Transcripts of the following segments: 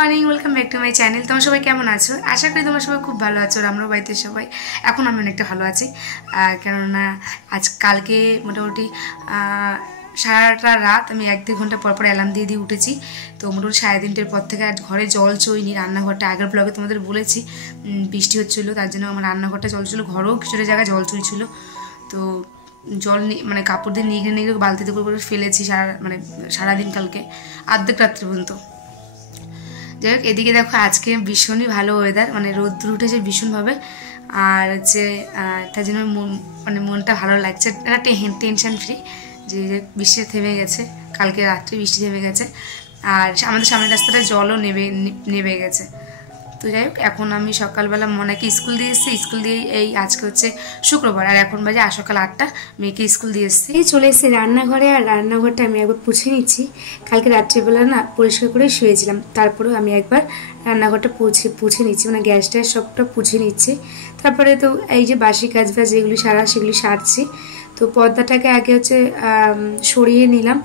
Morning, welcome back to my channel. তোমরা সবাই কেমন আছো? আশা করি তোমরা সবাই খুব ভালো আছো। আর আমরাও বাড়িতে সবাই এখন আমি অনেকটা ভালো আছি, কেননা কালকে মোটামুটি সারাটা রাত আমি 1-2 ঘন্টা পর পর অ্যালার্ম দিয়ে দিয়ে উঠেছি। তো মোটামুটি 3:30টার পর থেকে আর ঘরে জল চইনি। রান্নাঘরটা আগের ব্লগে তোমাদের বলেছি বৃষ্টি হচ্ছিলো, তার জন্য আমার রান্নাঘরটা জল ছিল, ঘরেও কিছুটা জায়গায় জল চইছিল। তো জল মানে কাপড় দিয়ে নিগড়ে নিগড়ে বালতিতে করে ফেলেছি সারাদিন কালকে অর্ধেক রাত্রি পর্যন্ত। যাই হোক, এদিকে দেখো আজকে ভীষণই ভালো ওয়েদার, মানে রোদ্দুর উঠেছে ভীষণভাবে। আর হচ্ছে তার জন্য মনটা ভালো লাগছে, একটা টেনশন ফ্রি যে বৃষ্টি থেমে গেছে। কালকে রাত্রে বৃষ্টি থেমে গেছে আর আমাদের সামনের রাস্তাটা জলও নেবে গেছে। তো যাই হোক, এখন আমি সকালবেলা মনেকে স্কুল দিয়ে এসেছি। স্কুল দিয়ে এই আজকে হচ্ছে শুক্রবার, আর এখন বাজে সকাল 8টা। মেয়েকে স্কুল দিয়ে এসেছি, চলে এসেছি রান্নাঘরে। আর রান্নাঘরটা আমি একবার পুছে নিচ্ছি। কালকে রাত্রিবেলা না পরিষ্কার করে শুয়েছিলাম, তারপরেও আমি একবার রান্নাঘরটা পুছে নিচ্ছি, মানে গ্যাসটা সবটা পুছে নিচ্ছি। তারপরে তো এই যে বাসি কাজ যেগুলি সেগুলি সারছি। তো পর্দাটাকে আগে হচ্ছে সরিয়ে নিলাম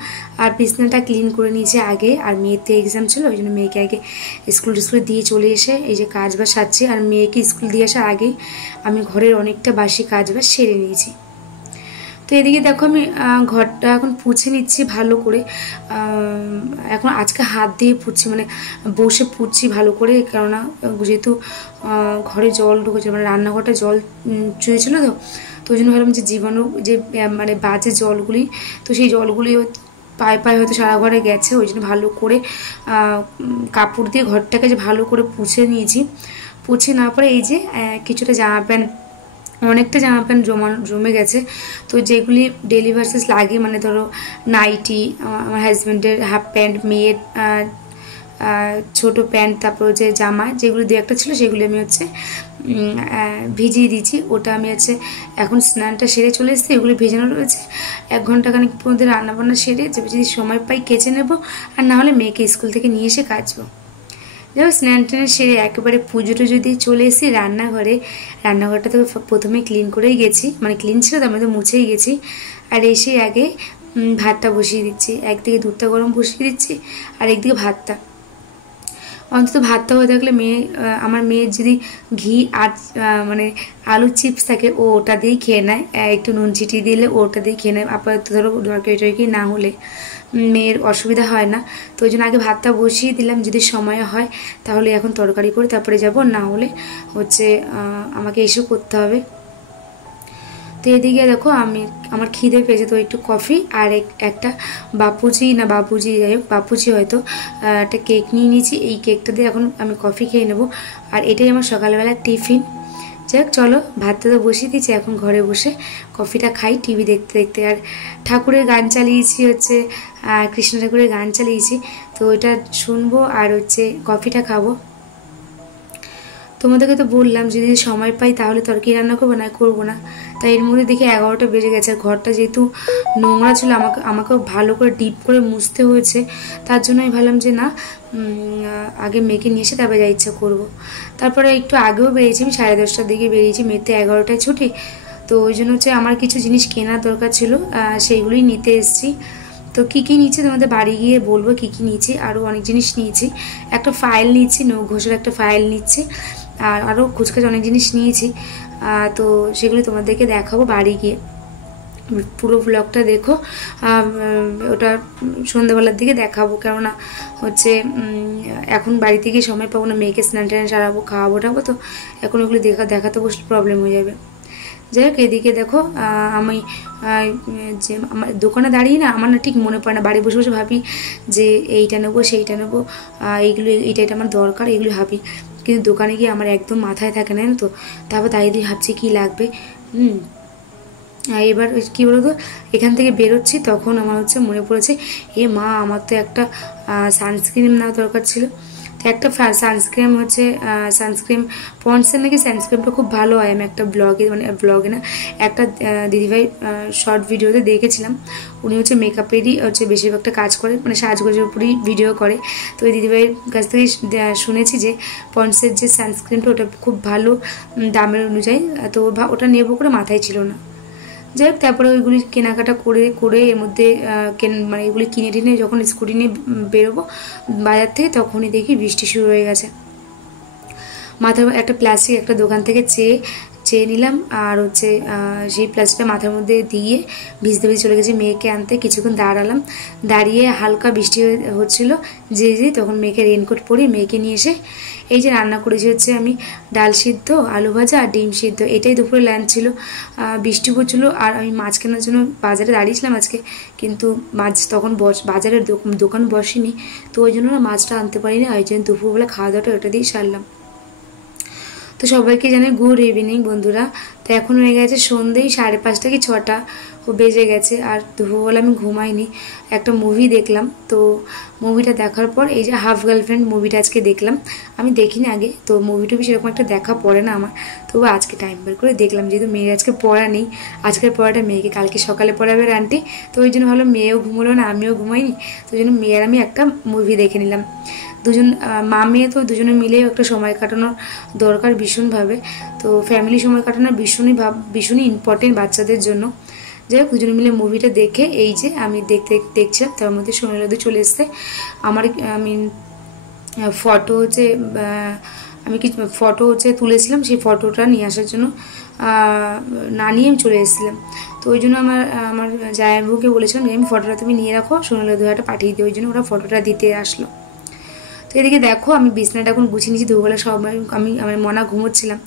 আর বিছনাটা ক্লিন করে নিয়েছি আগে। আর মেয়ের তো এক্সাম ছিল, ওই জন্য মেয়েকে আগে স্কুলে দিয়ে চলে এসে এই যে কাজ সারছি। আর মেয়েকে স্কুল দিয়ে আসার আগেই আমি ঘরের অনেকটা বাসি কাজ সেরে নিয়েছি। তো এদিকে দেখো আমি ঘরটা এখন পুছে নিচ্ছি ভালো করে। এখন আজকে হাত দিয়ে পুছছি, মানে বসে পুছছি ভালো করে, কেননা যেহেতু ঘরে জল ঢুকেছে, মানে রান্নাঘরটা জল চুয়েছিল। তো ওই জন্য ভাবলাম যে জীবাণু যে মানে বাজে জলগুলি, তো সেই জলগুলি পায়ে হয়তো সারা ঘরে গেছে। ওই জন্য ভালো করে কাপড় দিয়ে ঘরটাকে যে ভালো করে পুছে নিয়েছি। পুছে নেওয়ার পরে এই যে কিছুটা অনেকটা জামা প্যান্ট জমে গেছে। তো যেগুলি ডেলি ভার্সেস লাগে, মানে ধরো নাইটি, আমার হাজব্যান্ডের হাফ প্যান্ট, মেয়ের ছোট প্যান্ট, তারপর যে জামা যেগুলি 2-1টা ছিল সেগুলি আমি হচ্ছে ভিজিয়ে দিয়েছি। ওটা আমি হচ্ছে এখন স্নানটা সেরে চলে এসেছি, এগুলি ভেজানো রয়েছে। 1 ঘন্টাখানিক মধ্যে রান্নাবান্না সেরে যদি সময় পাই কেচে নেব, আর না হলে মেয়েকে স্কুল থেকে নিয়ে এসে কাচবো। যাই হোক, স্নান টান সেরে একেবারে পুজো টুজো দিয়ে চলে এসেছি রান্নাঘরে। রান্নাঘরটা তো প্রথমে ক্লিন করেই গেছি, মানে ক্লিন ছিল তো, আমি তো মুছেই গেছি। আর এসে আগে ভাতটা বসিয়ে দিচ্ছি, একদিকে দুধটা গরম বসিয়ে দিচ্ছি আর একদিকে ভাতটা। অন্তত ভাতটা হয়ে থাকলে আমার মেয়ের যদি ঘি আর মানে আলুর চিপস থাকে ও ওটা দিয়েই খেয়ে নেয়, একটু নুন ছিটিয়ে দিলে ওটা দিয়েই খেয়ে নেয়। আপাতত ধরো তরকারি না হলে মেয়ের অসুবিধা হয় না। তো ওই জন্য আগে ভাতটা বসিয়ে দিলাম, যদি সময় হয় তাহলে এখন তরকারি করে তারপরে যাব, না হলে হচ্ছে আমাকে এসে করতে হবে। তো এদিকে দেখো আমার খিদে পেয়েছে, তো একটু কফি আর একটা বাপুজি যাই হোক বাপুজি হয়তো একটা কেক নিয়ে নিয়েছি। এই কেকটা দিয়ে এখন আমি কফি খেয়ে নেবো, আর এটাই আমার সকালবেলার টিফিন। যাই হোক, চলো ভাতটা তো বসিয়ে দিচ্ছি, এখন ঘরে বসে কফিটা খাই টিভি দেখতে দেখতে। আর ঠাকুরের গান চালিয়েছি, হচ্ছে কৃষ্ণ ঠাকুরের গান চালিয়েছি, তো ওইটা শুনবো আর হচ্ছে কফিটা খাবো। তোমাদেরকে তো বললাম যদি সময় পাই তাহলে তরকারি রান্না করবো না। তাই এর মধ্যে দেখি 11টা বেজে গেছে। আর ঘরটা যেহেতু নোংরা ছিল, আমাকেও ভালো করে ডিপ করে মুছতে হয়েছে। তার জন্য আমি ভাবলাম যে না, আগে মেয়েকে নিয়ে এসে তারপরে যা ইচ্ছা করবো। তারপরে একটু আগেও বেরিয়েছি, আমি 10:30টার দিকে বেরিয়েছি, মেয়েতে 11টায় ছুটি। তো ওই জন্য হচ্ছে আমার কিছু জিনিস কেনার দরকার ছিল, সেইগুলোই নিতে এসেছি। তো কী কী নিয়েছি তোমাদের বাড়ি গিয়ে বলবো কী কী নিয়েছি। আরও অনেক জিনিস নিয়েছি, একটা ফাইল নিচ্ছি, ঘোষের একটা ফাইল নিচ্ছি, আর আরও কুচকাচ অনেক জিনিস নিয়েছি। তো সেগুলি তোমাদেরকে দেখাবো বাড়ি গিয়ে, পুরো ব্লগটা দেখো। ওটা সন্ধ্যাবেলার দিকে দেখাবো, কেননা হচ্ছে এখন বাড়িতে গিয়ে সময় পাবো না, মেয়েকে স্নান টান সারাবো, খাওয়াবো টাবো, তো এখন ওগুলো দেখাতে বসলে প্রবলেম হয়ে যাবে। যাই হোক, এদিকে দেখো আমি যে আমার দোকানে দাঁড়িয়ে না, আমার না ঠিক মনে পড়ে না, বাড়ি বসে বসে ভাবি যে এইটা নেবো সেইটা নেবো, এইটা আমার দরকার, এগুলো ভাবি। কিন্তু দোকানে গিয়ে আমার একদম মাথায় থাকে না তো, তারপর তাই দিয়ে ভাবছি কী লাগবে। এবার কী বলতো, এখান থেকে বেরোচ্ছি তখন আমার হচ্ছে মনে পড়েছে, মা আমার তো একটা সানস্ক্রিন নেওয়া দরকার ছিল। তো একটা সানস্ক্রিন পন্ডসের নাকি সানস্ক্রিনটা খুব ভালো হয়। আমি একটা ব্লগে না, একটা দিদিভাই শর্ট ভিডিওতে দেখেছিলাম। উনি হচ্ছে মেকআপেরই হচ্ছে বেশিরভাগটা কাজ করে, মানে সাজগোজের উপরই ভিডিও করে। তো ওই দিদিভাইয়ের কাছ থেকে শুনেছি যে পন্ডসের যে সানস্ক্রিনটা ওটা খুব ভালো দামের অনুযায়ী। তো ওটা নেবো করে মাথায় ছিল না। যাই হোক, তারপরে ওইগুলি কেনাকাটা করে করে এর মধ্যে মানে এগুলি কিনে টিনে যখন স্কুটি নিয়ে বেরোবো বাজার থেকে, তখনই দেখি বৃষ্টি শুরু হয়ে গেছে। মাথার একটা প্লাস্টিক একটা দোকান থেকে চেয়ে নিলাম, আর হচ্ছে সেই প্লাস্টিকটা মাথার মধ্যে দিয়ে ভিজতে ভিজতে চলে গেছি মেয়েকে আনতে। কিছুক্ষণ দাঁড়ালাম, দাঁড়িয়ে হালকা বৃষ্টি হচ্ছিল যে তখন মেয়েকে রেনকোট পরিয়ে মেয়েকে নিয়ে এসে এই যে রান্না করেছি হচ্ছে আমি ডাল সিদ্ধ, আলু ভাজা আর ডিম সিদ্ধ। এটাই দুপুরে লাঞ্চ ছিল। বৃষ্টি পড়ছিলো আর আমি মাছ কেনার জন্য বাজারে দাঁড়িয়েছিলাম আজকে, কিন্তু মাছ তখন বাজারের দোকান বসেনি, তো ওই জন্য মাছটা আনতে পারিনি। ওই জন্য দুপুরবেলা খাওয়া দাওয়াটা ওটা দিয়েই সারলাম। তো সবাইকে জানাই গুড ইভিনিং বন্ধুরা। তো এখন হয়ে গেছে সন্ধ্যেই 5:30 কি 6টা বেজে গেছে, আর দুপুরবেলা আমি ঘুমাইনি, একটা মুভি দেখলাম। তো মুভিটা দেখার পর এই যে হাফ গার্লফ্রেন্ড মুভিটা আজকে দেখলাম। আমি দেখিনি আগে, তো মুভিটা সেরকম একটা দেখা পড়ে না আমার, তবু আজকে টাইম বের করে দেখলাম, যেহেতু মেয়ের আজকে পড়া নেই। আজকের পড়াটা মেয়েকে কালকে সকালে পড়াবে আন্টি, তো ওই জন্য ভাবলাম মেয়েও ঘুমোলো না আমিও ঘুমাইনি, তো ওই জন্য মেয়ের আমি একটা মুভি দেখে নিলাম। দুজন মা মেয়ে তো দুজনে মিলেই একটা সময় কাটানোর দরকার ভীষণভাবে। তো ফ্যামিলি সময় কাটানোর ভীষণই ইম্পর্টেন্ট বাচ্চাদের জন্য। যাই হোক, দুজনে মিলে মুভিটা দেখে এই যে আমি দেখছিলাম, তার মধ্যে সোনালি চলে এসছে। আমি ফটো হচ্ছে তুলেছিলাম, সেই ফটোটা নিয়ে আসার জন্য না নিয়ে আমি চলে এসেছিলাম। তো ওই জন্য আমার জায়াবুকে বলেছিলাম যে আমি ফটোটা তুমি নিয়ে রাখো, সোনালি দোয়াটা পাঠিয়ে দিই, ওই জন্য ওরা ফটোটা দিতে আসলো। তো এদিকে দেখো আমি বিছনাটা এখন গুছিয়ে নিয়েছি। দুপুরবেলা সময় আমার মনা ঘুমোচ্ছিলাম,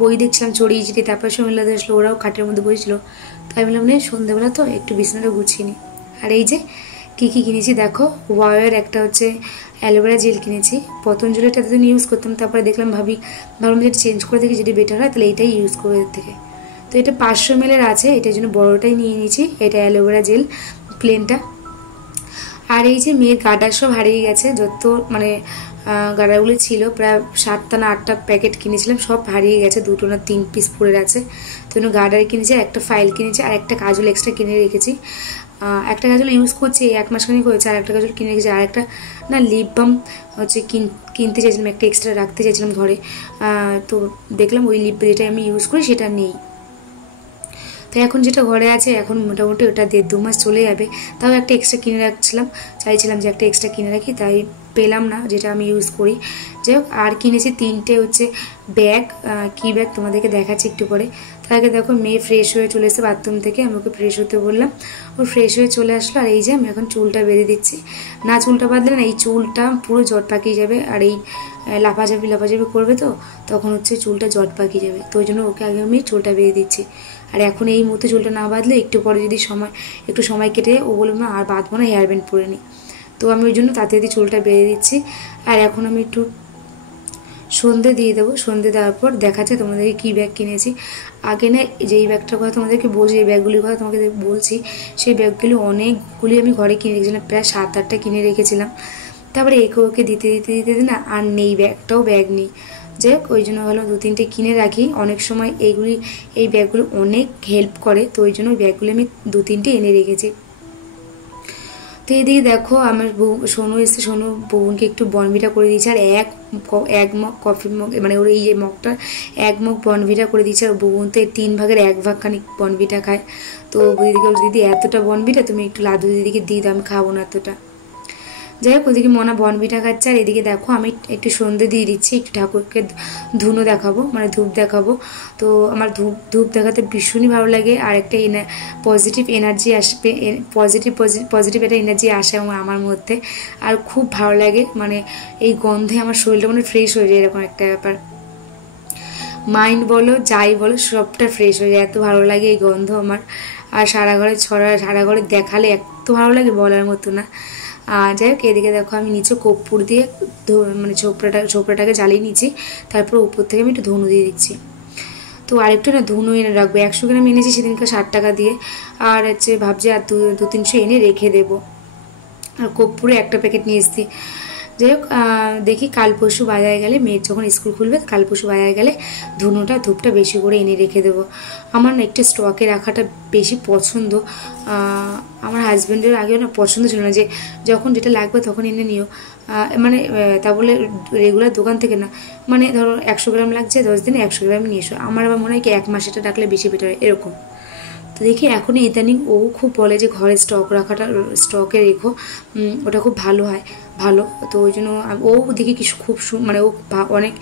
বই দেখছিলাম চড়িয়ে চিটি, তারপরে সোনালি আসলো, ওরাও খাটের মধ্যে বসেছিল। তো আমি বললাম সন্ধ্যাবেলা তো একটু বিছনাটা গুছিয়ে নিই। আর এই যে কী কিনেছি দেখো, ওয়াওয়ের একটা হচ্ছে অ্যালোভেরা জেল কিনেছি। পতঞ্জলিটা তো ইউজ করতাম, তারপরে ভাবলাম যেটা চেঞ্জ করে দেখি যেটা বেটার হয়, তাহলে এইটাই ইউজ করবো এর থেকে। তো এটা 500 ml আছে, এটার জন্য বড়োটাই নিয়ে নিয়েছি, এটা অ্যালোভেরা জেল প্লেনটা। আর এই যে মেয়ের গার্ডার সব হারিয়ে গেছে, যত মানে গার্ডারগুলি ছিল প্রায় 7টা না 8টা প্যাকেট কিনেছিলাম, সব হারিয়ে গেছে, 2 না 3 পিস পড়ে আছে। তো গার্ডার কিনেছি, একটা ফাইল কিনেছি, আর একটা কাজল এক্সট্রা কিনে রেখেছি। একটা কাজল ইউজ করছি 1 মাসখানিক হয়েছে, আর একটা কাজল কিনে রেখেছি। আর একটা না লিপ বাম হচ্ছে কিনতে চাইছিলাম, একটা এক্সট্রা রাখতে চাইছিলাম ঘরে। তো দেখলাম ওই লিপ যেটা আমি ইউজ করি সেটা নেই। তো এখন যেটা ঘরে আছে এখন মোটামুটি ওটা 1.5-2 মাস চলে যাবে, তাও একটা এক্সট্রা কিনে চাইছিলাম যে একটা এক্সট্রা কিনে রাখি, তাই পেলাম না যেটা আমি ইউজ করি। যাই হোক, আর কিনেছি 3টে হচ্ছে ব্যাগ। কী ব্যাগ তোমাদেরকে দেখাচ্ছি একটু পরে। তার আগে দেখো মেয়ে ফ্রেশ হয়ে চলে এসেছে বাথরুম থেকে, আমি ওকে ফ্রেশ হতে বললাম, ও ফ্রেশ হয়ে চলে আসলো। আর এই যে আমি এখন চুলটা বেঁধে দিচ্ছি। না চুলটা বাঁধলে না এই চুলটা পুরো জট পাকিয়ে যাবে, আর এই লাফাঝাপি করবে, তো তখন হচ্ছে চুলটা জট পাকিয়ে যাবে। তো ওই জন্য ওকে আগে আমি চুলটা বেঁধে দিচ্ছি। আর এখন এই মুহূর্তে চুলটা না বাঁধলে একটু পরে যদি একটু সময় কেটে ও বলবে না আর বাঁধবো না, হেয়ার ব্যান্ড পরে নিই, তো আমি ওই জন্য তাড়াতাড়ি চুলটা বেঁধে দিচ্ছি। আর এখন আমি একটু সন্ধে দিয়ে দেবো। সন্ধে দেওয়ার পর দেখাচ্ছে তোমাদেরকে কী ব্যাগ কিনেছি। আগে না যেই ব্যাগটার কথা তোমাদেরকে বলছি, এই ব্যাগগুলির কথা তোমাকে বলছি, সেই ব্যাগগুলি অনেকগুলি আমি ঘরে কিনে রেখেছিলাম, প্রায় 7-8টা কিনে রেখেছিলাম। তারপরে ওকে দিতে না আর নেই, ব্যাগ নেই। যাই হোক, ওই জন্য ভাবলাম 2-3টে কিনে রাখি, অনেক সময় এই ব্যাগগুলো অনেক হেল্প করে, তো ওই জন্য ওই ব্যাগগুলো আমি 2-3টে এনে রেখেছি। তো এদিকে দেখো আমার সোনু এসে, সোনু বোনকে একটু বনভিটা করে দিয়েছে, আর এক মগ কফি মগ, মানে ওর এই যে মগটা 1 মগ বনভিটা করে দিয়েছে। আর বোন তো 3 ভাগের 1 ভাগ খানিক বনভিটা খায়। তো দিদিকে বলছে দিদি এতটা বনভিটা তুমি একটু লাদু দিদিকে দিয়ে দাও, আমি খাবো না এতটা। যাই হোক, ওদিকে মনা বনভিটা খাচ্ছে, আর এদিকে দেখো আমি একটু সন্ধে দিয়ে দিচ্ছি, একটু ঠাকুরকে ধুনো দেখাবো, মানে ধূপ দেখাবো। তো আমার ধূপ দেখাতে ভীষণই ভালো লাগে, আর একটা পজিটিভ এনার্জি আসবে, পজিটিভ একটা এনার্জি আসে আমার মধ্যে, আর খুব ভালো লাগে। মানে এই গন্ধে আমার শরীরটা মানে ফ্রেশ হয়ে যায়, এরকম একটা ব্যাপার। মাইন্ড বলো যাই বলো সবটা ফ্রেশ হয়ে যায়, এত ভালো লাগে এই গন্ধ আমার। আর সারা ঘরে দেখালে এত ভালো লাগে বলার মতো না। যাই হোক, এদিকে দেখো আমি নিচে কর্পূর দিয়ে মানে ছোপড়াটাকে জ্বালিয়ে নিচ্ছি, তারপর উপর থেকে আমি একটু ধুনো দিয়ে দিচ্ছি। তো আরেকটু না ধুনো এনে রাখবো, 100 গ্রাম এনেছি সেদিনকে 60 টাকা দিয়ে, আর হচ্ছে ভাবছি আর 200-300 এনে রেখে দেবো। আর কর্পূরে একটা প্যাকেট নিয়ে এসেছি। যাই হোক, দেখি কাল পরশু বাজারে গেলে, মেয়ের যখন স্কুল খুলবে কাল পরশু বাজারে গেলে ধূপটা বেশি করে এনে রেখে দেবো। আমার না একটু স্টকে রাখাটা বেশি পছন্দ। আমার হাজব্যান্ডের আগেও না পছন্দ ছিল না যে যখন যেটা লাগবে তখন এনে নিও, মানে তা বলে রেগুলার দোকান থেকে না, মানে ধরো 100 গ্রাম লাগছে 10 দিনে 100 গ্রাম নিয়ে এসো। আমার আবার মনে হয় কি 1 মাস এটা রাখলে বেশি বেটার এরকম। তো তো দেখি এখন ইদানিং ও খুব বলে যে ঘরে স্টকে রেখো, ওটা খুব ভালো হয়, ভালো। তো ওই জন্য ও দেখি কিছু খুব মানে ও অনেক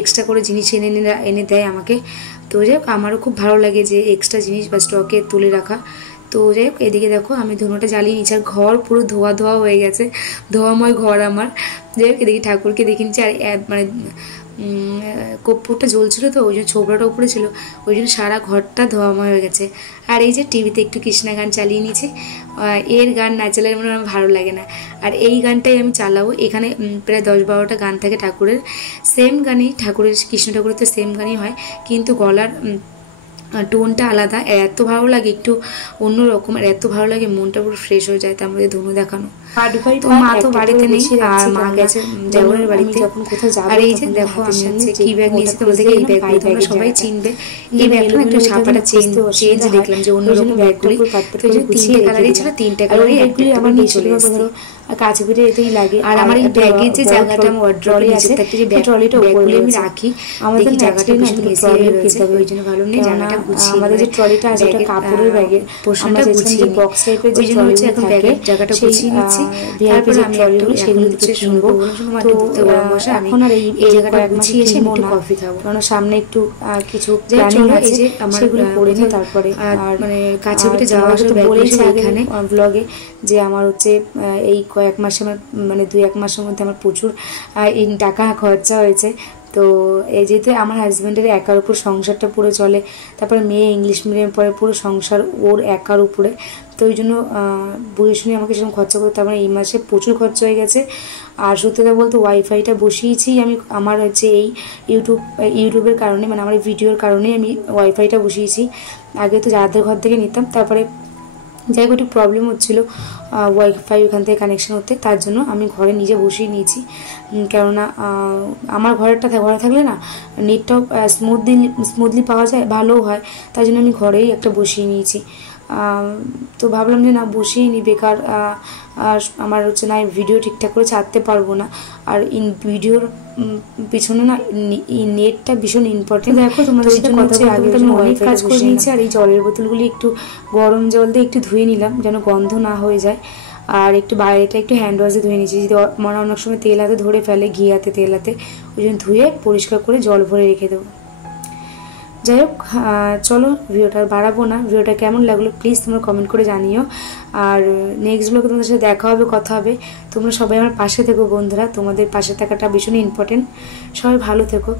এক্সট্রা করে জিনিস এনে দেয় আমাকে। তো যাই হোক আমারও খুব ভালো লাগে যে এক্সট্রা জিনিস বা স্টকে তুলে রাখা। তো যাই হোক এদিকে দেখো আমি ধুনোটা জ্বালিয়ে নিচ্ছি, আর ঘর পুরো ধোয়া ধোয়া হয়ে গেছে, ধোয়াময় ঘর আমার। যাই হোক এদিকে ঠাকুরকে দেখে নিচ্ছি, আর মানে কর্পূরটা জ্বলছিল তো ওই জন্য ছোবড়াটা উপরে ছিল, ওই জন্য সারা ঘরটা ধোয়াময় হয়ে গেছে। আর এই যে টিভিতে একটু কৃষ্ণা গান চালিয়ে নিয়েছি, এর গান না চালালে মনে হয় ভালো লাগে না, আর এই গানটাই আমি চালাবো। এখানে প্রায় 10-12টা গান থাকে ঠাকুরের, সেম গানই ঠাকুরের, কৃষ্ণ ঠাকুরের তো সেম গানই হয়, কিন্তু গলার টোনটা আলাদা। এত ভালো লাগে, একটু অন্যরকম, আর এত ভালো লাগে, মনটা পুরো ফ্রেশ হয়ে যায় তার মধ্যে ধনু দেখানো। তো মা তো বাড়িতে নেই, আর মা গেছে দেওরের বাড়িতে। আর এই যে দেখো আমি হচ্ছে কি ব্যাগ নিয়েছি, তোমাদেরকে এই ব্যাগগুলো তোমরা সবাই চিনবে। এই ব্যাগটা একটু ছাপাটা চেঞ্জ দেখলাম যে অন্যরকম ব্যাগগুলি, তো এই যে 3টে কালারই ছিল, 3টে কালারই একগুলি আমার নিয়ে চলে এসেছে। কাছে পিঠে এতেই লাগে। আর আমার এই ব্যাগের যে জায়গাটা আমার ওয়ার্ড্রপে আছে, তাতে যে ট্রলিটা উপরে আমি রাখি, আমাদের জায়গাটা ভীষণ প্রবলেম হয়েছে, ওই জন্য ভাবলাম না জায়গাটা গুছিয়ে, আমাদের যে ট্রলিটা আছে ওটা কাপড়ের ব্যাগের পোর্শনটা গুছিয়ে বক্স টাইপের, যে জন্য হচ্ছে এখন ব্যাগের জায়গাটা গুছিয়ে নিচ্ছি। তারপর আমি ট্রলিগুলো সেগুলো দিতে শুনবো। তো এখন আর এই জায়গাটা গুছিয়ে এসে একটু কফি খাবো, কারণ সামনে একটু কিছু প্ল্যানিং আছে, সেগুলো করে নিই। তারপরে মানে কাছে পিঠে যাওয়া আসতে বলেছি এখানে ব্লগে যে আমার হচ্ছে এই কয়েক মাসে আমার মানে 2-1 মাসের মধ্যে আমার প্রচুর টাকা খরচা হয়েছে। তো এই যেতে আমার হাজব্যান্ডের একার উপর সংসারটা পুরো চলে, তারপরে মেয়ে ইংলিশ মিডিয়াম পড়ে, পুরো সংসার ওর একার উপরে। তো ওই জন্য বুঝে শুনে আমাকে সেরকম খরচা করতে, তারপরে এই মাসে প্রচুর খরচা হয়ে গেছে। আর সত্যি কথা বলতে ওয়াইফাইটা বসিয়েছি আমি, আমার হচ্ছে এই ইউটিউবের কারণে, মানে আমার এই ভিডিওর কারণে আমি ওয়াইফাইটা বসিয়েছি। আগে তো যাদের ঘর থেকে নিতাম, তারপরে যাই হোক একটু প্রবলেম হচ্ছিলো ওয়াইফাই ওখান থেকে কানেকশন হতে, তার জন্য আমি ঘরে নিজে বসিয়ে নিয়েছি। কেননা আমার ঘরে থাকলে না নেটটাও স্মুথলি পাওয়া যায়, ভালোও হয়, তার জন্য আমি ঘরেই একটা বসিয়ে নিয়েছি। তো ভাবলাম যে না বসিয়ে নি, বেকার আমার হচ্ছে না ভিডিও ঠিকঠাক করে ছাড়তে পারবো না, আর ভিডিওর পিছনে না নেটটা ভীষণ ইম্পর্টেন্ট। দেখো তোমাদের সাথে কথা বলতে আমি অনেক কাজ করে নিয়েছি, আর এই জলের বোতলগুলি একটু গরম জল দিয়ে একটু ধুয়ে নিলাম যেন গন্ধ না হয়ে যায়, আর একটু বাইরেটা একটু হ্যান্ড ওয়াশে ধুয়ে নিয়েছি, যদি মনে অনেক সময় তেল হাতে ধরে ফেলে, ঘি হাতে তেল হাতে, ওই জন্য ধুয়ে পরিষ্কার করে জল ভরে রেখে দেবো। যাই হোক চলো ভিডিওটা বাড়াবো না, ভিডিওটা কেমন লাগলো প্লিজ তোমরা কমেন্ট করে জানিও। আর নেক্সট ব্লগে তোমাদের সাথে দেখা হবে, কথা হবে। তোমরা সবাই আমার পাশে থেকো বন্ধুরা, তোমাদের পাশে থাকাটা ভীষণ ইম্পর্টেন্ট। সবাই ভালো থেকো।